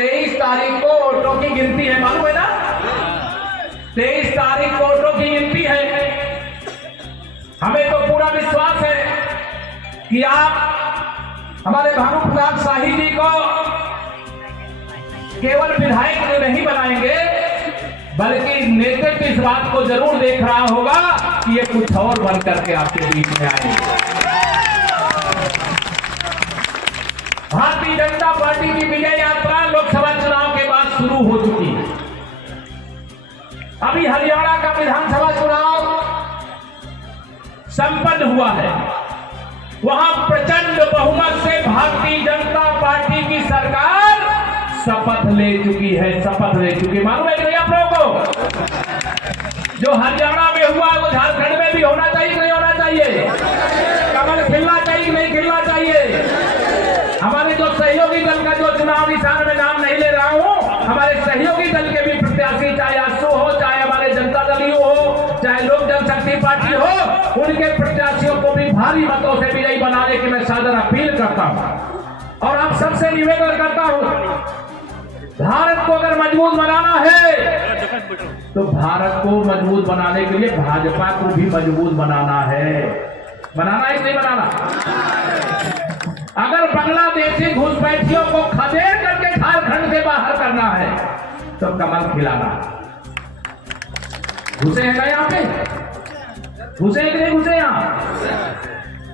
23 तारीख को वोटों की गिनती है, मालूम है ना? 23 तारीख को वोटों की गिनती है। हमें तो पूरा विश्वास है कि आप हमारे भानु प्रताप शाही जी को केवल विधायक नहीं बनाएंगे, बल्कि नेतृत्व इस बात को जरूर देख रहा होगा कि ये कुछ और बन करके आपके बीच में आएंगे। भारतीय जनता पार्टी की विजय यात्रा लोकसभा चुनाव के बाद शुरू हो चुकी है। अभी हरियाणा का विधानसभा चुनाव संपन्न हुआ है। वहां प्रचंड बहुमत से भारतीय जनता पार्टी की सरकार शपथ ले चुकी है, शपथ ले चुकी। मालूम है कि नहीं आप लोगों को? जो हरियाणा में हुआ वो झारखंड में भी होना चाहिए कि नहीं होना चाहिए? कमल खिलना चाहिए कि नहीं खिलना चाहिए? हमारे जो सहयोगी दल का जो चुनाव निशान में नाम नहीं ले रहा हूं, हमारे सहयोगी दल के भी प्रत्याशी, चाहे आसू हो, चाहे हमारे जनता दल हो, चाहे लोक जनशक्ति पार्टी हो, उनके प्रत्याशियों को भी भारी मतों से विजयी बनाने की मैं सादर अपील करता हूं। और आप सबसे निवेदन करता हूं, भारत को अगर मजबूत बनाना है तो भारत को मजबूत बनाने के लिए भाजपा को भी मजबूत बनाना है। बनाना है कि नहीं बनाना? अगर बांग्लादेशी घुसपैठियों को खदेड़ करके झारखंड से बाहर करना है तो कमल खिलाना। घुसे हैं क्या यहाँ पे? घुसे हैं कि नहीं घुसे? यहाँ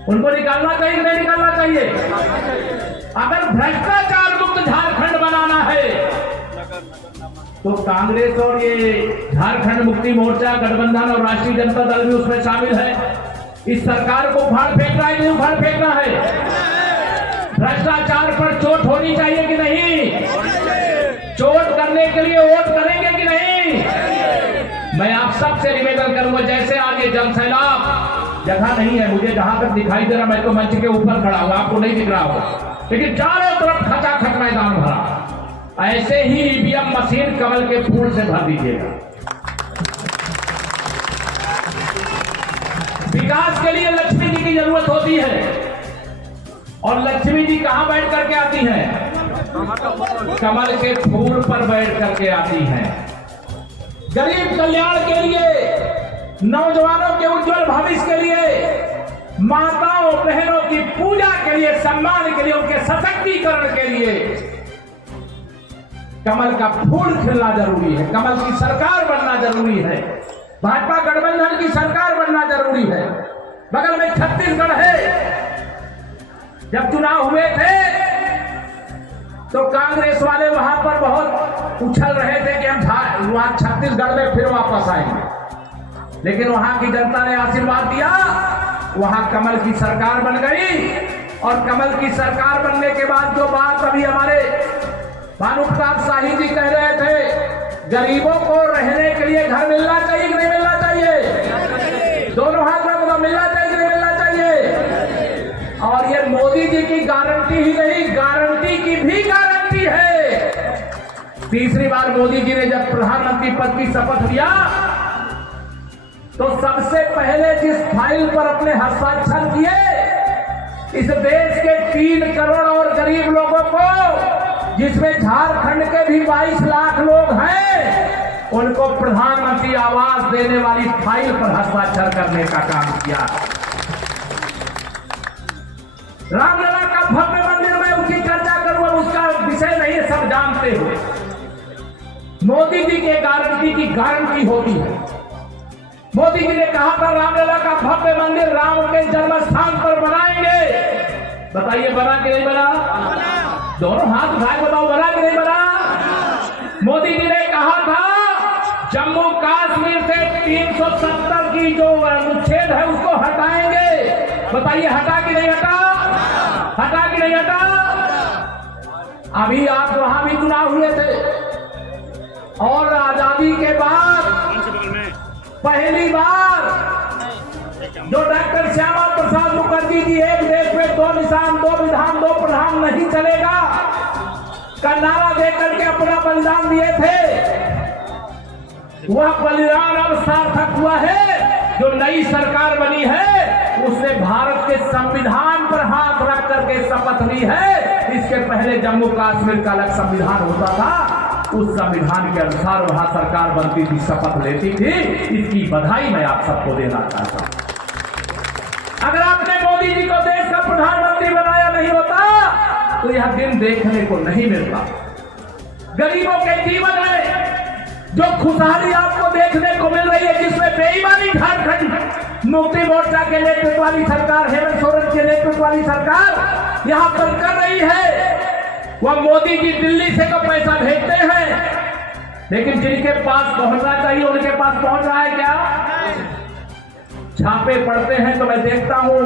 उनको निकालना चाहिए कि नहीं निकालना चाहिए? अगर भ्रष्टाचार मुक्त झारखंड बनाना है तो कांग्रेस और ये झारखंड मुक्ति मोर्चा गठबंधन और राष्ट्रीय जनता दल भी उसमें शामिल है। इस सरकार को उखाड़ फेंकना है, नहीं उखाड़ फेंकना है? भ्रष्टाचार पर चोट होनी चाहिए कि नहीं? चोट करने के लिए वोट करेंगे कि नहीं? मैं आप सबसे निवेदन करूंगा, जैसे आगे जन सैलाब, जगह नहीं है मुझे जहां तक दिखाई दे रहा, मैं तो मंच के ऊपर खड़ा हूं, आपको नहीं दिख रहा होगा, लेकिन चारों तरफ खचाखच मैदान भरा। ऐसे ही ईवीएम मशीन कमल के फूल से भर दीजिएगा। विकास के लिए लक्ष्मी जी की जरूरत होती है, और लक्ष्मी जी कहां बैठ करके आती हैं? कमल के फूल पर बैठ करके आती हैं। गरीब कल्याण के लिए, नौजवानों के उज्जवल भविष्य के लिए, माताओं बहनों की पूजा के लिए, सम्मान के लिए, उनके सशक्तिकरण के लिए कमल का फूल खिलना जरूरी है। कमल की सरकार बनना जरूरी है। भाजपा गठबंधन की सरकार बनना जरूरी है। बगल में छत्तीसगढ़ है। जब चुनाव हुए थे तो कांग्रेस वाले वहां पर बहुत उछल रहे थे कि हम वहां छत्तीसगढ़ में फिर वापस आएंगे, लेकिन वहां की जनता ने आशीर्वाद दिया, वहां कमल की सरकार बन गई। और कमल की सरकार बनने के बाद जो बात अभी हमारे भानु प्रताप शाही जी कह रहे थे, गरीबों को रहने के लिए घर मिलना चाहिए कि नहीं मिलना चाहिए? दोनों हाथ में मतलब मिलना चाहिए कि नहीं मिलना चाहिए? और ये मोदी जी की गारंटी ही नहीं, गारंटी की भी गारंटी है। तीसरी बार मोदी जी ने जब प्रधानमंत्री पद की शपथ लिया तो सबसे पहले जिस फाइल पर अपने हस्ताक्षर किए, इस देश के 3 करोड़ और गरीब लोगों को, जिसमें झारखंड के भी 22 लाख लोग हैं, उनको प्रधानमंत्री आवास देने वाली फाइल पर हस्ताक्षर करने का काम किया। रामलला का भव्य मंदिर में उसकी चर्चा करूंगा, उसका विषय नहीं है, सब जानते हो। मोदी जी के गारंटी की गारंटी होती है। मोदी जी ने कहा था रामलला का भव्य मंदिर राम के जन्म स्थान पर बनाएंगे। बताइए बना कि नहीं बना? दोनों हाथ उठाए बताओ, बना कि नहीं बना? मोदी जी ने कहा था जम्मू कश्मीर से 370 की जो अनुच्छेद है उसको हटाएंगे। बताइए हटा कि नहीं हटा? हटा कि नहीं हटा? अभी आप वहां भी चुनाव हुए थे, और आजादी के बाद पहली बार जो डॉक्टर श्यामा प्रसाद मुखर्जी जी एक देश में 2 निशान 2 विधान 2 प्रधान नहीं चलेगा का नारा देकर के अपना बलिदान दिए थे, वह बलिदान अब सार्थक हुआ है। जो नई सरकार बनी है उसने भारत के संविधान पर हाथ रख करके शपथ ली है। इसके पहले जम्मू कश्मीर का अलग संविधान होता था, उस संविधान के अनुसार वहां सरकार बनती थी, शपथ लेती थी। इसकी बधाई मैं आप सबको देना चाहता हूं। अगर आपने मोदी जी को देश का प्रधानमंत्री बनाया नहीं होता तो यह दिन देखने को नहीं मिलता। गरीबों के जीवन है जो खुशहाली आपको देखने को मिल रही है, जिसमें बेईमानी झारखंड मुक्ति मोर्चा के नेतृत्व वाली सरकार, हेमंत सोरेन के नेतृत्व वाली सरकार यहां पर कर रही है। वह मोदी जी दिल्ली से तो पैसा भेजते हैं, लेकिन जिनके पास पहुंचना चाहिए उनके पास पहुंच रहा है क्या? छापे पड़ते हैं तो मैं देखता हूं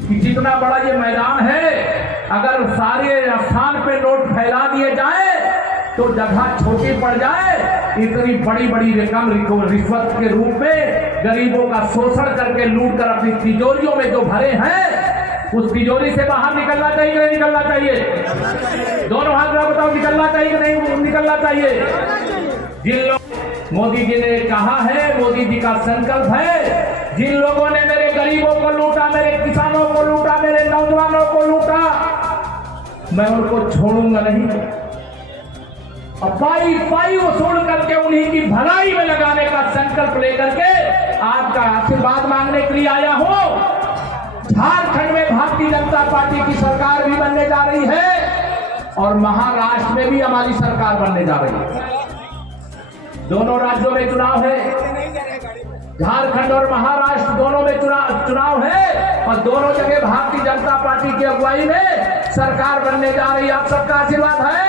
कि जितना बड़ा ये मैदान है, अगर सारे स्थान पे नोट फैला दिए जाए तो जगह छोटी पड़ जाए। इतनी बड़ी बड़ी रकम रिश्वत के रूप में गरीबों का शोषण करके लूट कर अपनी तिजोरियों में जो भरे हैं, उस तिजोरी से बाहर निकलना चाहिए कि नहीं निकलना चाहिए? दोनों हाथ में बताओ, निकलना चाहिए कि नहीं निकलना चाहिए? जिन लोग मोदी जी ने कहा है, मोदी जी का संकल्प है, जिन लोगों ने मेरे गरीबों को लूटा, मेरे किसानों को लूटा, मेरे नौजवानों को लूटा, मैं उनको छोड़ूंगा नहीं। और पाई पाई वसूल करके उन्हीं की भलाई में लगाने का संकल्प लेकर के आपका आशीर्वाद मांगने के लिए आया हूं। झारखंड में भारतीय जनता पार्टी की सरकार भी बनने जा रही है और महाराष्ट्र में भी हमारी सरकार बनने जा रही है। दोनों राज्यों में चुनाव है, झारखंड और महाराष्ट्र दोनों में चुनाव है और दोनों जगह भारतीय जनता पार्टी की अगुवाई में सरकार बनने जा रही है। आप सबका आशीर्वाद है।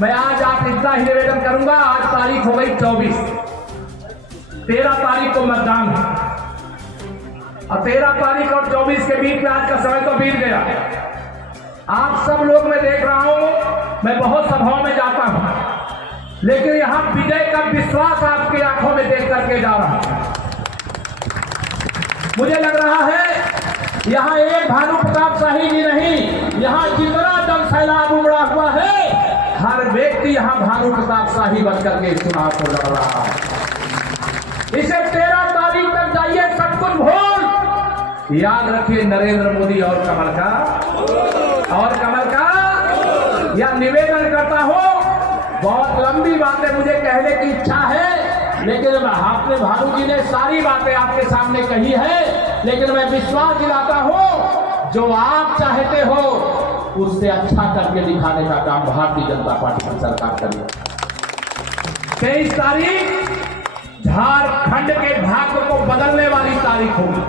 मैं आज आप इतना ही निवेदन करूंगा, आज तारीख हो गई 24, 13 तारीख को मतदान है और 13 तारीख और 24 के बीच में आज का समय तो बीत गया। आप सब लोग मैं देख रहा हूं, मैं बहुत सभाओं में जाता हूं, लेकिन यहां विजय का विश्वास आपकी आंखों में देख करके जा रहा हूं। मुझे लग रहा है यहां एक भानु प्रताप शाही जी नहीं, यहां जितना जन सैलाब उमड़ा हुआ है, हर व्यक्ति यहां भानु प्रताप शाही बन करके चुनाव को लड़ रहा है। इसे 13 तारीख तक जाइए, सब कुछ भूल याद रखिए नरेंद्र मोदी और कमल का यह निवेदन करता हूं। बहुत लंबी बातें मुझे कहने की इच्छा है, लेकिन आपने भानु जी ने सारी बातें आपके सामने कही है, लेकिन मैं विश्वास दिलाता हूं जो आप चाहते हो उससे अच्छा करके दिखाने का काम भारतीय जनता पार्टी की सरकार करेगी। 23 तारीख झारखंड के भाग्य को बदलने वाली तारीख होगी।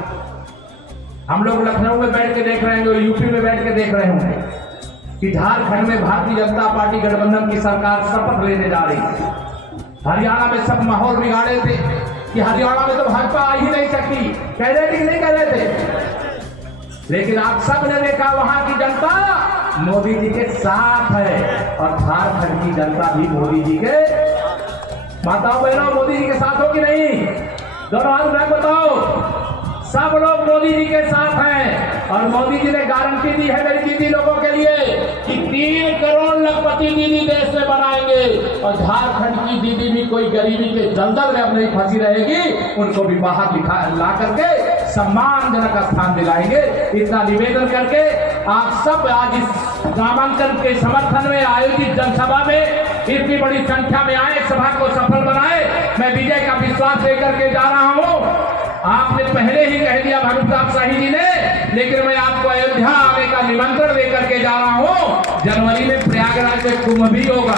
हम लोग लखनऊ में बैठ के देख रहे होंगे, यूपी में बैठ के देख रहे होंगे कि झारखंड में भारतीय जनता पार्टी गठबंधन की सरकार शपथ लेने जा रही है। हरियाणा में सब माहौल बिगाड़े थे कि हरियाणा में तो भाजपा आ ही नहीं सकती, कह रहे थे कि नहीं कह रहे थे, लेकिन आप सब ने देखा वहां की जनता मोदी जी के साथ है और झारखंड की जनता भी मोदी जी के, माताओं बहनों, मोदी जी के साथ हो कि नहीं? दोनों हाथ उठा बताओ। सब लोग मोदी जी के साथ हैं और मोदी जी ने गारंटी दी है मेरी दीदी लोगों के लिए कि 3 करोड़ लखपति दीदी देश में बनाएंगे और झारखंड की दीदी भी कोई गरीबी के दलदल में अब नहीं फंसी रहेगी, उनको भी बाहर ला करके सम्मानजनक स्थान दिलाएंगे। इतना निवेदन करके आप सब आज इस नामांकन के समर्थन में आयोजित जनसभा में इतनी बड़ी संख्या में आए, सभा को सफल बनाए। मैं विजय का विश्वास लेकर के जा रहा हूं। आपने पहले ही कह दिया भानु प्रताप शाही जी ने, लेकिन मैं आपको अयोध्या आने का निमंत्रण देकर के जा रहा हूं। जनवरी में प्रयागराज में कुंभ भी होगा,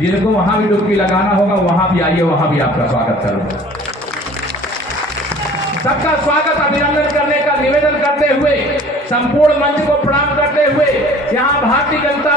जिनको वहां भी डुबकी लगाना होगा वहां भी आइए, वहां भी आपका स्वागत करूंगा। सबका स्वागत अभिनंदन करने का निवेदन करते हुए, संपूर्ण मंच को प्रणाम करते हुए, यहां भारतीय जनता